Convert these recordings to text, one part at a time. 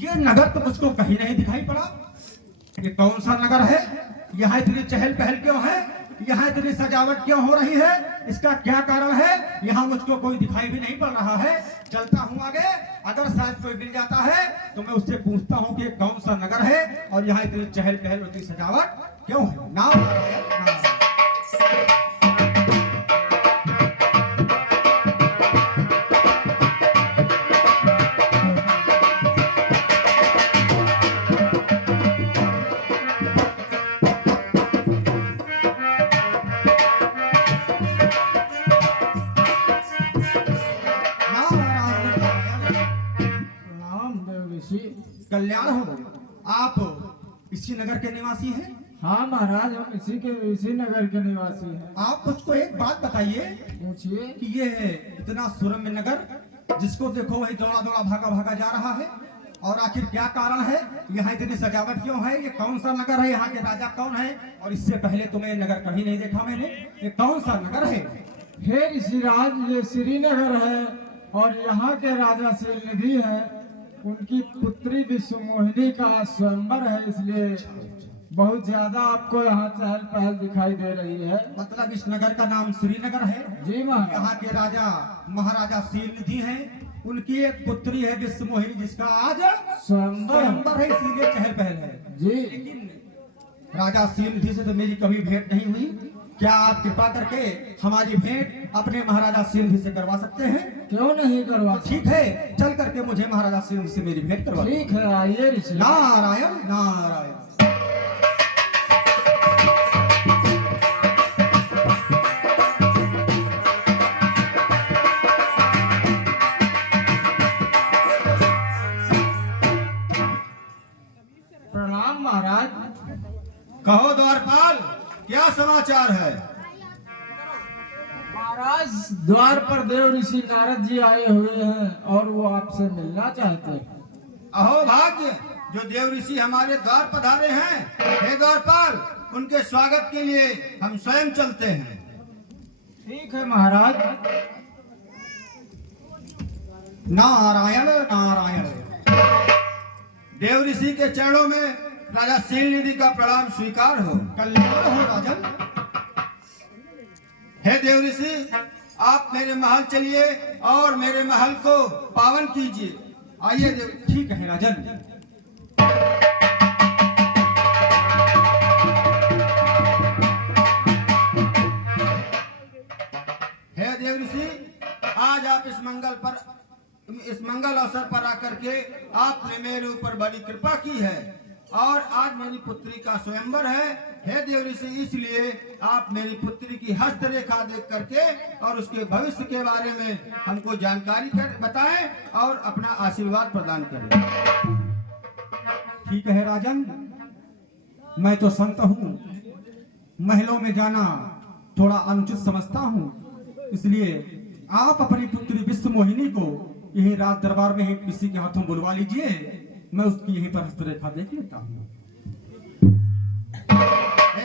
ये नगर तो मुझको कहीं नहीं दिखाई पड़ा। ये कौन सा नगर है? यहाँ इतनी चहल पहल क्यों है? यहाँ इतनी सजावट क्यों हो रही है? इसका क्या कारण है? यहाँ मुझको कोई दिखाई भी नहीं पड़ रहा है। चलता हूँ आगे, अगर शायद कोई मिल जाता है तो मैं उससे पूछता हूँ कि कौन सा नगर है और यहाँ इतनी चहल पहल इतनी सजावट क्यों है। नाम कल्याण हो। आप इसी नगर के निवासी हैं? हाँ महाराज, हम इसी नगर के निवासी हैं। आप मुझको एक बात बताइए, पूछिए कि ये है इतना सुरम्य नगर, जिसको देखो वही दौड़ा दौड़ा भागा भागा जा रहा है, और आखिर क्या कारण है? यहाँ इतनी सजावट क्यों है? ये कौन सा नगर है? यहाँ के राजा कौन है? और इससे पहले तुम्हें नगर कभी नहीं देखा मैंने। ये कौन सा नगर है? हे ऋषिराज, ये श्रीनगर है और यहाँ के राजा शीलनिधि है। उनकी पुत्री विश्वमोहिनी का स्वयंवर है, इसलिए बहुत ज्यादा आपको यहाँ चहल पहल दिखाई दे रही है। मतलब इस नगर का नाम श्रीनगर है? जी महाराज। यहाँ के राजा महाराजा शीलनिधि हैं, उनकी एक पुत्री है विश्वमोहिनी, जिसका आज स्वयंवर है, इसीलिए चहल पहल है। जी। लेकिन राजा शीलनिधि से तो मेरी कभी भेंट नहीं हुई। क्या आप कृपा करके हमारी भेंट अपने महाराजा शीलनिधि से करवा सकते हैं? क्यों नहीं करवा? ठीक है, चल करके मुझे महाराजा शीलनिधि से मेरी भेंट करवा। ठीक है, आइए ऋषि। नारायण नारायण। प्रणाम महाराज। कहो द्वारपाल, क्या समाचार है? महाराज, द्वार पर देव ऋषि नारद जी आए हुए हैं और वो आपसे मिलना चाहते हैं। अहो भाग्य, जो देव ऋषि हमारे द्वार पधारे हैं। हे द्वारपाल, उनके स्वागत के लिए हम स्वयं चलते हैं। ठीक है महाराज। नारायण नारायण। देव ऋषि के चरणों में राजा शीलनिधि का प्रणाम स्वीकार हो। कल्याण हो राजन। हे देव ऋषि, आप मेरे महल चलिए और मेरे महल को पावन कीजिए। आइए देव। ठीक है राजन। हे देव ऋषि, आज आप इस मंगल अवसर पर आकर के आपने मेरे ऊपर बड़ी कृपा की है और आज मेरी पुत्री का स्वयंवर है। हे देव ऋषि, इसलिए आप मेरी पुत्री की हस्तरेखा देख करके और उसके भविष्य के बारे में हमको जानकारी बताएं और अपना आशीर्वाद प्रदान करें। ठीक है राजन, मैं तो संत हूँ, महलों में जाना थोड़ा अनुचित समझता हूँ, इसलिए आप अपनी पुत्री विश्वमोहिनी को यही राज दरबार में ही किसी के हाथों बुलवा लीजिए। मैं उसकी यहीं पर हस्तरेखा देख लेता हूँ।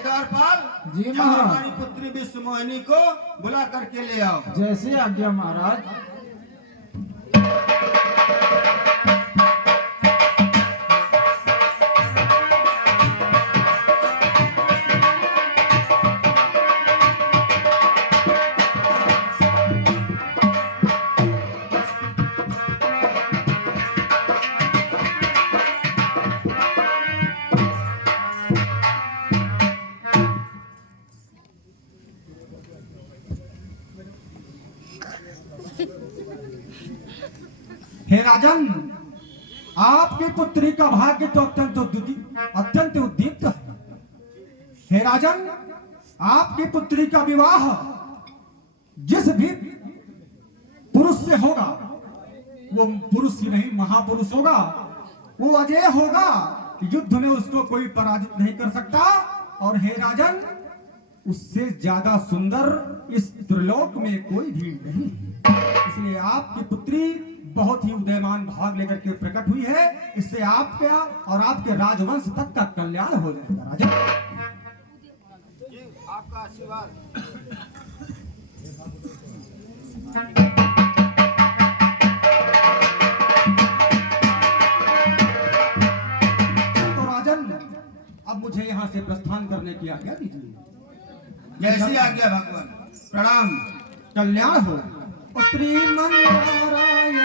द्वारपाल जी जाओ, महाराज। हमारी पुत्री विश्वमोहिनी को बुला करके ले आओ। जैसे आज्ञा महाराज। हे राजन, आपकी पुत्री का भाग्य तो अत्यंत उद्दीप्त है। हे राजन, आपकी पुत्री का विवाह जिस भी पुरुष से होगा, वो पुरुष ही नहीं महापुरुष होगा, वो अजय होगा। युद्ध में उसको कोई पराजित नहीं कर सकता। और हे राजन, उससे ज्यादा सुंदर इस त्रिलोक में कोई भी नहीं। इसलिए आपकी पुत्री बहुत ही उदयमान भाग लेकर के प्रकट हुई है। इससे आपका और आपके राजवंश तक का कल्याण हो जाएगा। राजा, आपका आशीर्वाद। की आज्ञा दीजिए। जैसी आज्ञा भगवान। प्रणाम। कल्याण हो। श्रीमन्नारायण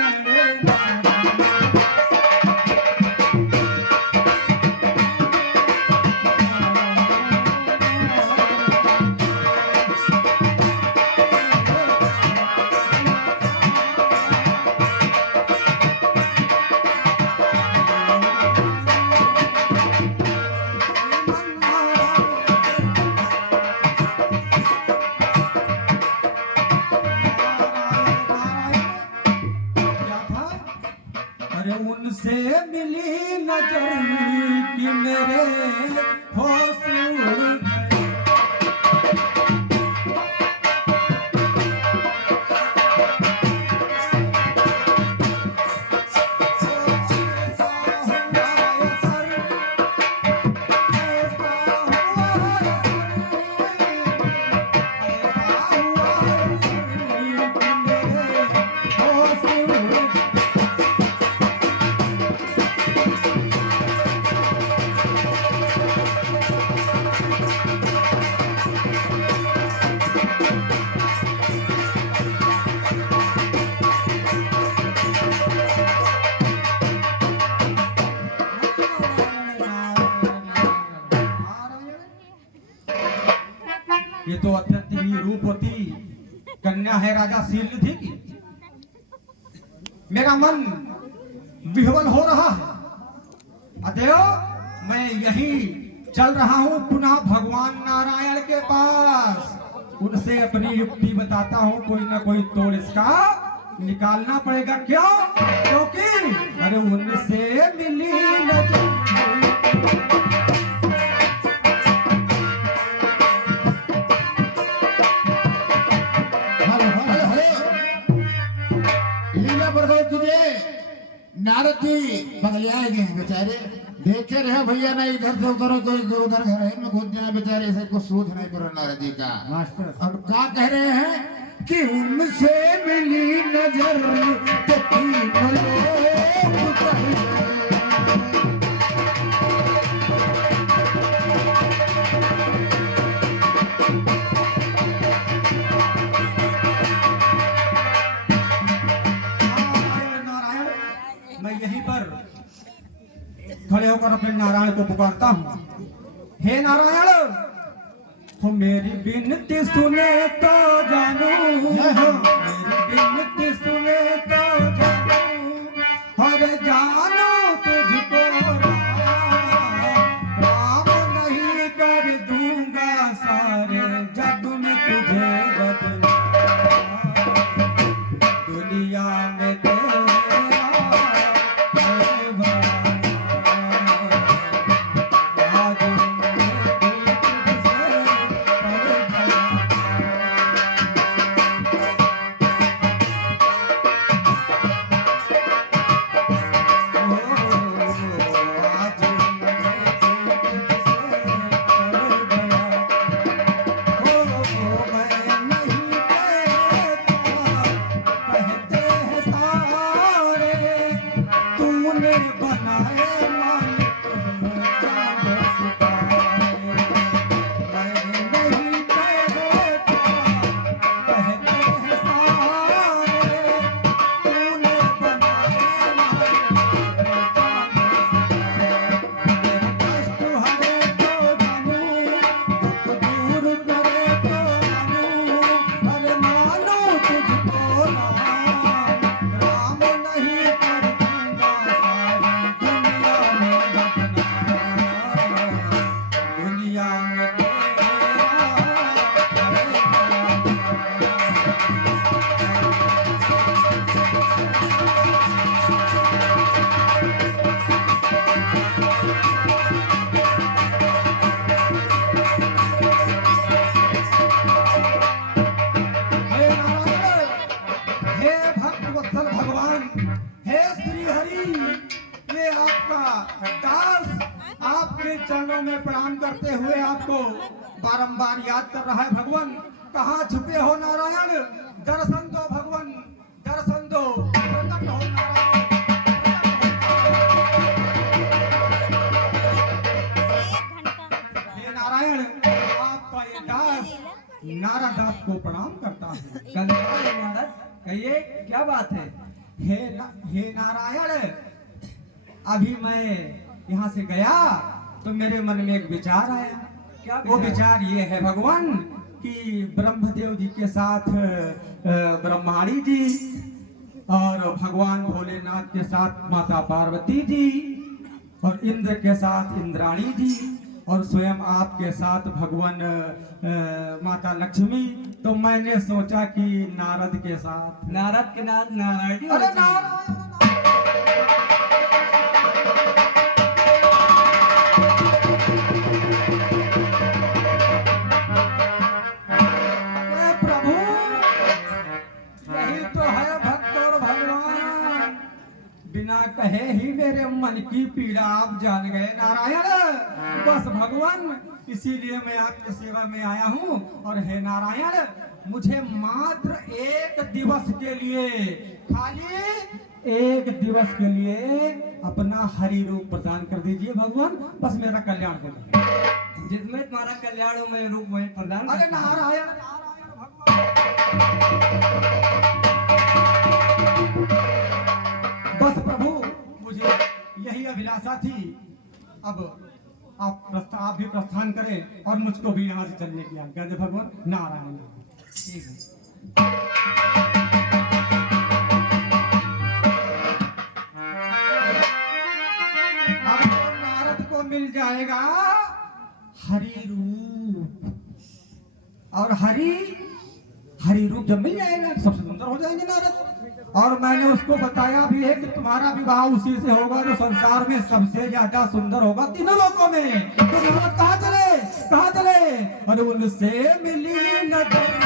अरे उनसे मिली नजर कि मेरे होश उड़ गए। ये तो अत्यंत ही रूपवती कन्या है राजा शीलनिधि की। मेरा मन विह्वल हो रहा है। अतएव मैं यही चल रहा हूँ पुनः भगवान नारायण के पास। उनसे अपनी युक्ति बताता हूँ, कोई ना कोई तोड़ इसका निकालना पड़ेगा। क्यों? क्योंकि अरे उनसे मिली नजर। नारद जी बगलियाए गए हैं बेचारे। देखे रहे भैया ना इधर से उधर तो इधर उधर घर है में घुस जाए बेचारे, ऐसे कुछ सूझ नहीं पड़ रहा नारद जी का। मास्टर और क्या कह रहे हैं कि उनसे मिली नजर तो तीन लोग कहे। मैं यहीं पर खड़े होकर अपने नारायण को पुकारता हूँ। हे नारायण, तो मेरी विनती सुने तो जानू, मेरी विनती सुने तो जानू, हर जानू तुझको राम नहीं कर दूंगा सारे जग में तुझे बदनाम। दुनिया में चरणों में प्रणाम करते हुए आपको बारंबार याद कर रहा है। भगवान कहाँ छुपे हो नारायण, दर्शन दो भगवान, दर्शन दो, प्रकट हो नारायण। हे नारायण, आपको प्रणाम करता हूँ। कल्याण है नारद, कहिए क्या बात है। हे नारायण, अभी मैं यहाँ से गया तो मेरे मन में एक विचार आया। क्या वो विचार? विचार ये है भगवान कि ब्रह्मदेव जी के साथ ब्रह्माणी जी और भगवान भोलेनाथ के साथ माता पार्वती जी और इंद्र के साथ इंद्राणी जी और स्वयं आपके साथ भगवान माता लक्ष्मी। तो मैंने सोचा कि नारद के साथ नारद के नाथ नारायण अरे होना चाहिए। नारायण हे प्रभु, यही तो है भक्त और भगवान। बिना कहे ही मेरे मन की पीड़ा आप जान गए नारायण। बस भगवान, इसीलिए मैं आपकी सेवा में आया हूँ। और हे नारायण, मुझे मात्र एक दिवस के लिए, खाली एक दिवस के लिए अपना हरि रूप प्रदान कर दीजिए भगवान। बस मेरा कल्याण कर दीजिए। जिसमें तुम्हारा कल्याण हो मैं रूप वही प्रदान अरे करता हूं। नारायण नारायण भगवान। बस प्रभु, मुझे यही अभिलाषा थी। अब आप भी प्रस्थान करें और मुझको भी यहाँ से चलने की आज्ञा दे भगवान। नारायण। ठीक है। अब तो नारद को मिल जाएगा हरि रूप, और हरि रूप जब मिल जाएगा सबसे सुंदर हो जाएंगे नारद। और मैंने उसको बताया भी है कि तुम्हारा विवाह उसी से होगा जो संसार में सबसे ज्यादा सुंदर होगा तीनों लोकों में। तो नारद कहाँ चले, कहाँ चले? और उनसे मिली नजर